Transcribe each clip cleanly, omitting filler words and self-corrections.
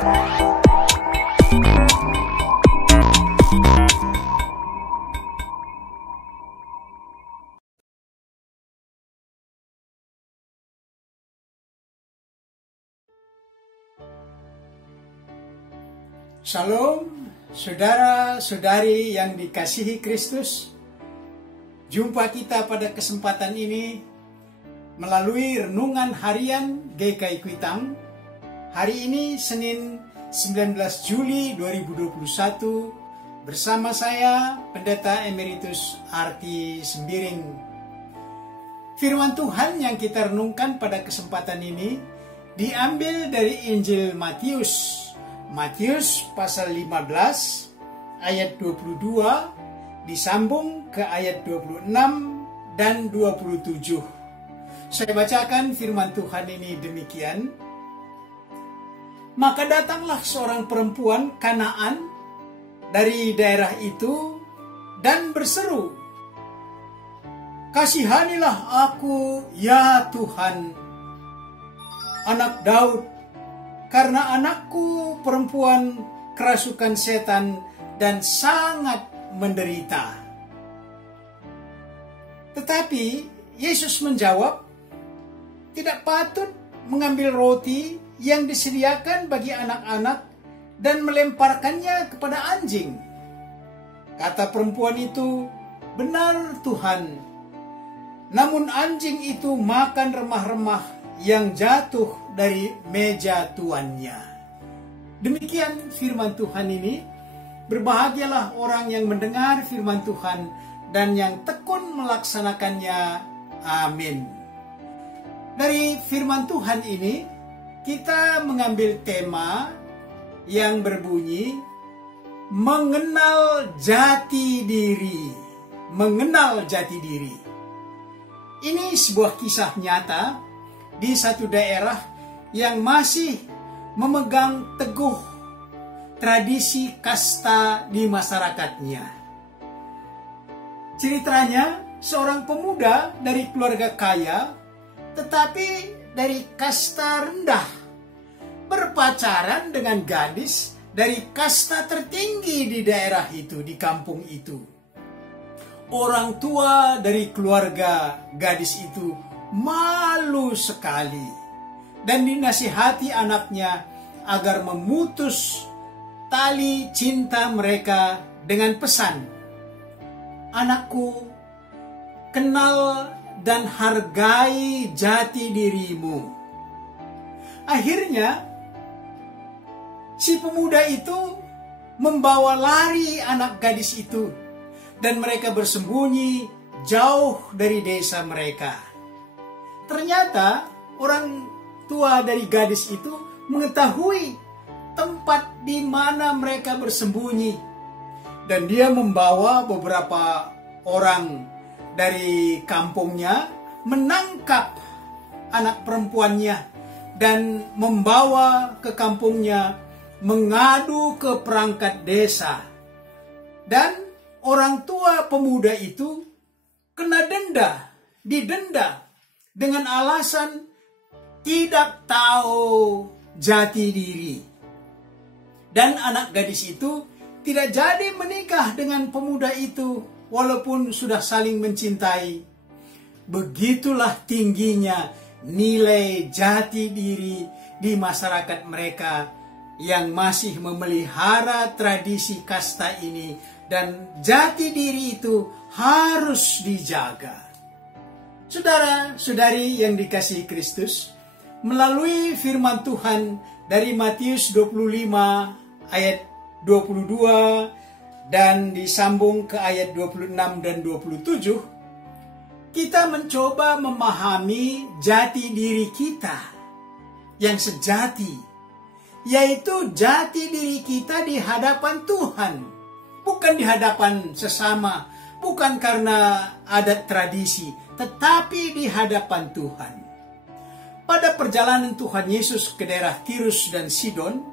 Shalom, saudara-saudari yang dikasihi Kristus. Jumpa kita pada kesempatan ini melalui renungan harian GKI Kuitang. Hari ini Senin 19 Juli 2021 bersama saya Pendeta Emeritus Arti Sembiring. Firman Tuhan yang kita renungkan pada kesempatan ini diambil dari Injil Matius pasal 15 ayat 22 disambung ke ayat 26 dan 27. Saya bacakan firman Tuhan ini demikian. Maka datanglah seorang perempuan Kanaan dari daerah itu dan berseru, "Kasihanilah aku, ya Tuhan, anak Daud, karena anakku perempuan kerasukan setan dan sangat menderita." Tetapi Yesus menjawab, "Tidak patut mengambil roti yang disediakan bagi anak-anak dan melemparkannya kepada anjing." Kata perempuan itu, "Benar Tuhan, namun anjing itu makan remah-remah yang jatuh dari meja tuannya." Demikian firman Tuhan ini. Berbahagialah orang yang mendengar firman Tuhan dan yang tekun melaksanakannya. Amin. Dari firman Tuhan ini kita mengambil tema yang berbunyi mengenal jati diri. Mengenal jati diri. Ini sebuah kisah nyata di satu daerah yang masih memegang teguh tradisi kasta di masyarakatnya. Ceritanya, seorang pemuda dari keluarga kaya, tetapi dari kasta rendah, berpacaran dengan gadis dari kasta tertinggi di daerah itu, di kampung itu. Orang tua dari keluarga gadis itu malu sekali dan dinasihati anaknya agar memutus tali cinta mereka dengan pesan, "Anakku, kenal dan hargai jati dirimu." Akhirnya si pemuda itu membawa lari anak gadis itu dan mereka bersembunyi jauh dari desa mereka. Ternyata orang tua dari gadis itu mengetahui tempat di mana mereka bersembunyi. Dan dia membawa beberapa orang dari kampungnya menangkap anak perempuannya dan membawa ke kampungnya mengadu ke perangkat desa. Dan orang tua pemuda itu kena didenda dengan alasan tidak tahu jati diri. Dan anak gadis itu tidak jadi menikah dengan pemuda itu walaupun sudah saling mencintai. Begitulah tingginya nilai jati diri di masyarakat mereka yang masih memelihara tradisi kasta ini, dan jati diri itu harus dijaga. Saudara-saudari yang dikasihi Kristus, melalui firman Tuhan dari Matius 25 ayat 22 dan disambung ke ayat 26 dan 27, kita mencoba memahami jati diri kita yang sejati, yaitu jati diri kita di hadapan Tuhan, bukan di hadapan sesama, bukan karena adat tradisi, tetapi di hadapan Tuhan. Pada perjalanan Tuhan Yesus ke daerah Tirus dan Sidon,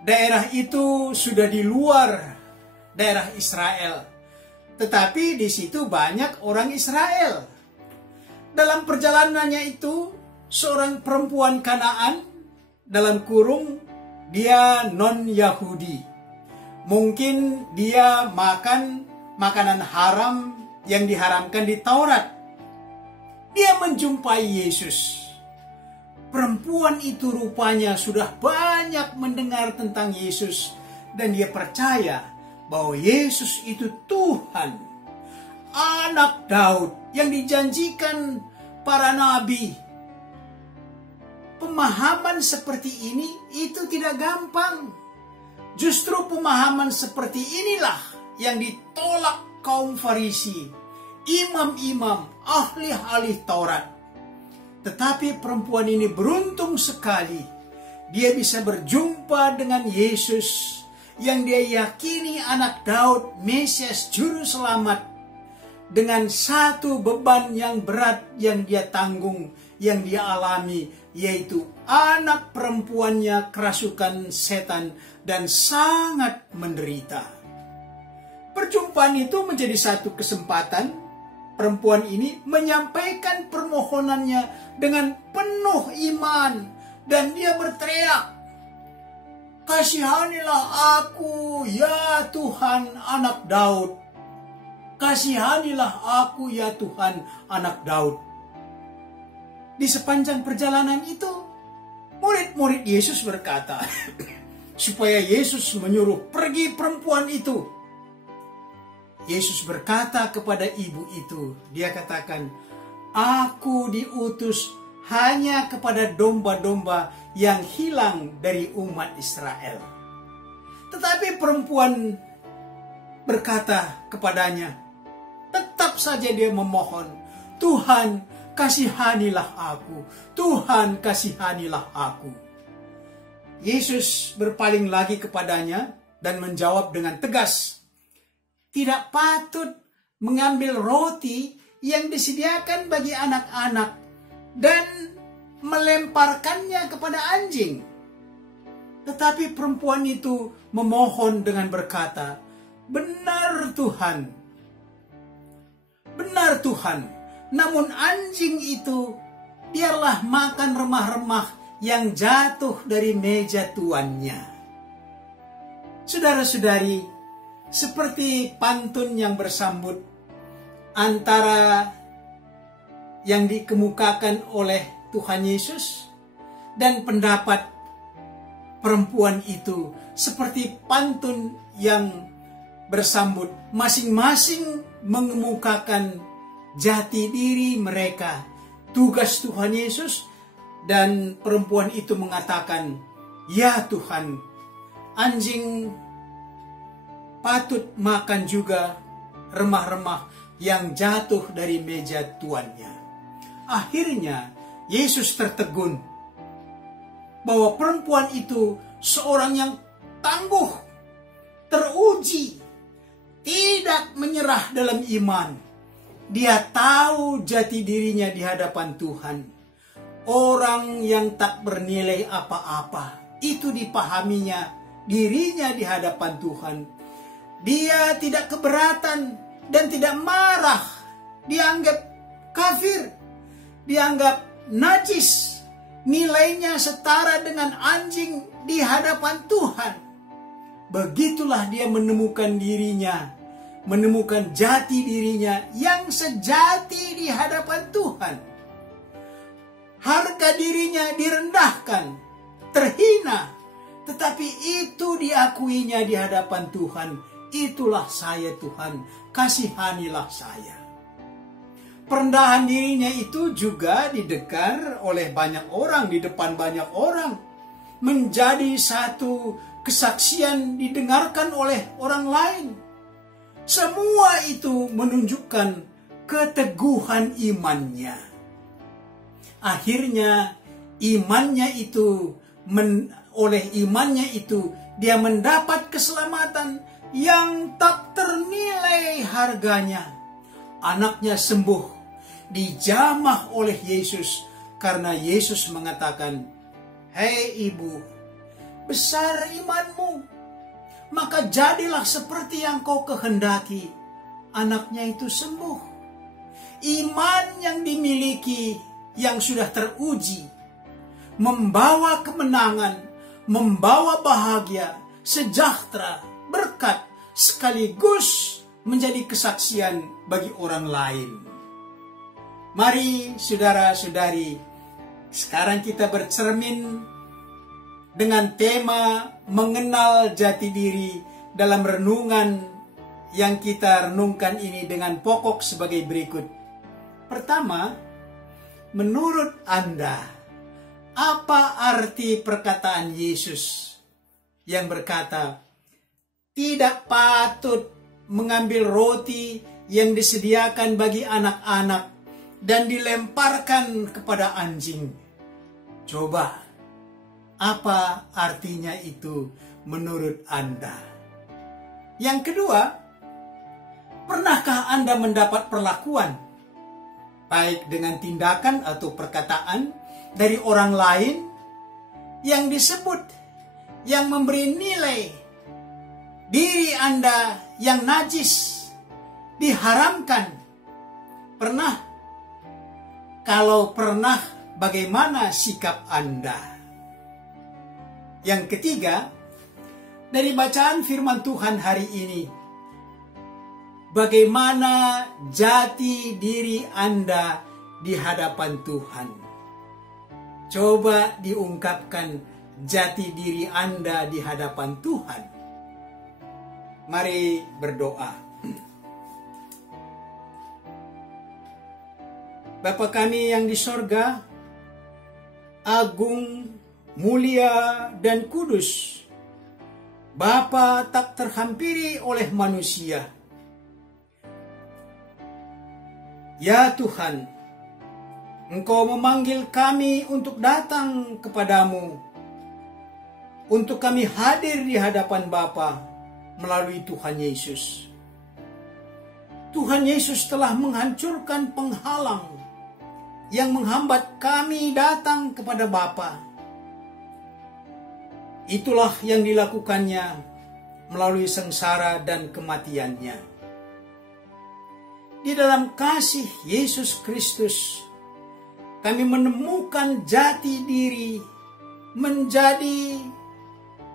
daerah itu sudah di luar daerah Israel, tetapi di situ banyak orang Israel. Dalam perjalanannya itu, seorang perempuan Kanaan, dalam kurung dia non-Yahudi. Mungkin dia makan makanan haram yang diharamkan di Taurat. Dia menjumpai Yesus. Perempuan itu rupanya sudah banyak mendengar tentang Yesus dan dia percaya bahwa Yesus itu Tuhan, anak Daud yang dijanjikan para nabi. Pemahaman seperti ini itu tidak gampang. Justru pemahaman seperti inilah yang ditolak kaum Farisi, imam-imam, ahli-ahli Taurat. Tetapi perempuan ini beruntung sekali. Dia bisa berjumpa dengan Yesus yang dia yakini anak Daud, Mesias, Juru Selamat, dengan satu beban yang berat yang dia tanggung, yang dia alami, yaitu anak perempuannya kerasukan setan dan sangat menderita. Perjumpaan itu menjadi satu kesempatan perempuan ini menyampaikan permohonannya dengan penuh iman dan dia berteriak, "Kasihanilah aku ya Tuhan anak Daud. Kasihanilah aku ya Tuhan anak Daud." Di sepanjang perjalanan itu, murid-murid Yesus berkata supaya Yesus menyuruh pergi perempuan itu. Yesus berkata kepada ibu itu, dia katakan, "Aku diutus hanya kepada domba-domba yang hilang dari umat Israel." Tetapi perempuan berkata kepadanya, tetap saja dia memohon, "Tuhan, kasihanilah aku. Tuhan, kasihanilah aku." Yesus berpaling lagi kepadanya dan menjawab dengan tegas, "Tidak patut mengambil roti yang disediakan bagi anak-anak dan melemparkannya kepada anjing." Tetapi perempuan itu memohon dengan berkata, "Benar Tuhan, benar Tuhan, namun anjing itu biarlah makan remah-remah yang jatuh dari meja tuannya." Saudara-saudari, seperti pantun yang bersambut antara yang dikemukakan oleh Tuhan Yesus dan pendapat perempuan itu, seperti pantun yang bersambut, masing-masing mengemukakan jati diri mereka, tugas Tuhan Yesus, dan perempuan itu mengatakan, "Ya Tuhan, anjing patut makan juga remah-remah yang jatuh dari meja tuannya." Akhirnya Yesus tertegun bahwa perempuan itu seorang yang tangguh, teruji, tidak menyerah dalam iman. Dia tahu jati dirinya di hadapan Tuhan. Orang yang tak bernilai apa-apa, itu dipahaminya dirinya di hadapan Tuhan. Dia tidak keberatan dan tidak marah, dianggap kafir, dianggap najis, nilainya setara dengan anjing di hadapan Tuhan. Begitulah dia menemukan dirinya, menemukan jati dirinya yang sejati di hadapan Tuhan. Harga dirinya direndahkan, terhina, tetapi itu diakuinya di hadapan Tuhan. "Itulah saya Tuhan, kasihanilah saya." Perendahan dirinya itu juga didengar oleh banyak orang, di depan banyak orang. Menjadi satu kesaksian didengarkan oleh orang lain. Semua itu menunjukkan keteguhan imannya. Akhirnya imannya itu, oleh imannya itu dia mendapat keselamatan yang tak ternilai harganya. Anaknya sembuh, dijamah oleh Yesus karena Yesus mengatakan, "Hei ibu, besar imanmu, maka jadilah seperti yang kau kehendaki." Anaknya itu sembuh. Iman yang dimiliki, yang sudah teruji, membawa kemenangan, membawa bahagia, sejahtera, berkat, sekaligus menjadi kesaksian bagi orang lain. Mari saudara-saudari, sekarang kita bercermin dengan tema mengenal jati diri dalam renungan yang kita renungkan ini dengan pokok sebagai berikut. Pertama, menurut Anda, apa arti perkataan Yesus yang berkata, tidak patut mengambil roti yang disediakan bagi anak-anak dan dilemparkan kepada anjing? Coba, apa artinya itu menurut Anda? Yang kedua, pernahkah Anda mendapat perlakuan, baik dengan tindakan atau perkataan dari orang lain yang disebut, yang memberi nilai diri Anda yang najis, diharamkan? Pernah? Kalau pernah, bagaimana sikap Anda? Yang ketiga, dari bacaan firman Tuhan hari ini, bagaimana jati diri Anda di hadapan Tuhan? Coba diungkapkan jati diri Anda di hadapan Tuhan. Mari berdoa. Bapa kami yang di sorga, agung, mulia, dan kudus, Bapa tak terhampiri oleh manusia. Ya Tuhan, Engkau memanggil kami untuk datang kepadamu, untuk kami hadir di hadapan Bapa melalui Tuhan Yesus. Tuhan Yesus telah menghancurkan penghalang yang menghambat kami datang kepada Bapa. Itulah yang dilakukannya melalui sengsara dan kematiannya. Di dalam kasih Yesus Kristus, kami menemukan jati diri menjadi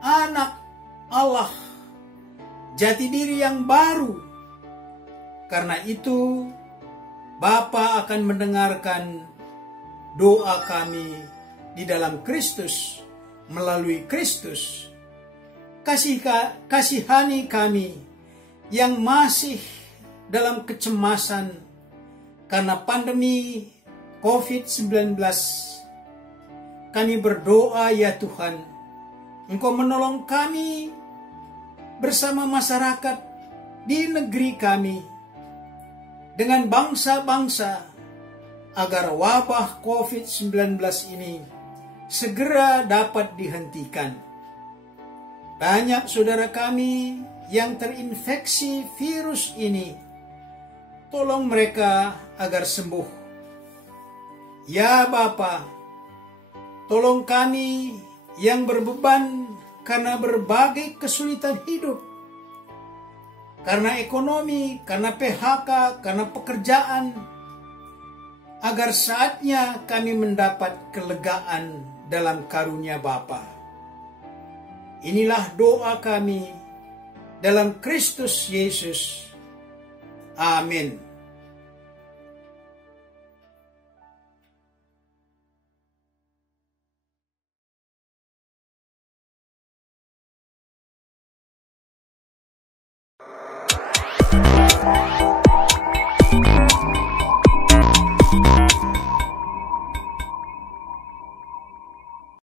anak Allah, jati diri yang baru. Karena itu, Bapa akan mendengarkan doa kami di dalam Kristus, melalui Kristus. Kasihani kami yang masih dalam kecemasan karena pandemi COVID-19. Kami berdoa, ya Tuhan, Engkau menolong kami bersama masyarakat di negeri kami, dengan bangsa-bangsa, agar wabah COVID-19 ini segera dapat dihentikan. Banyak saudara kami yang terinfeksi virus ini, tolong mereka agar sembuh. Ya Bapa, tolong kami yang berbeban karena berbagai kesulitan hidup, karena ekonomi, karena PHK, karena pekerjaan, agar saatnya kami mendapat kelegaan dalam karunia Bapa. Inilah doa kami dalam Kristus Yesus. Amin.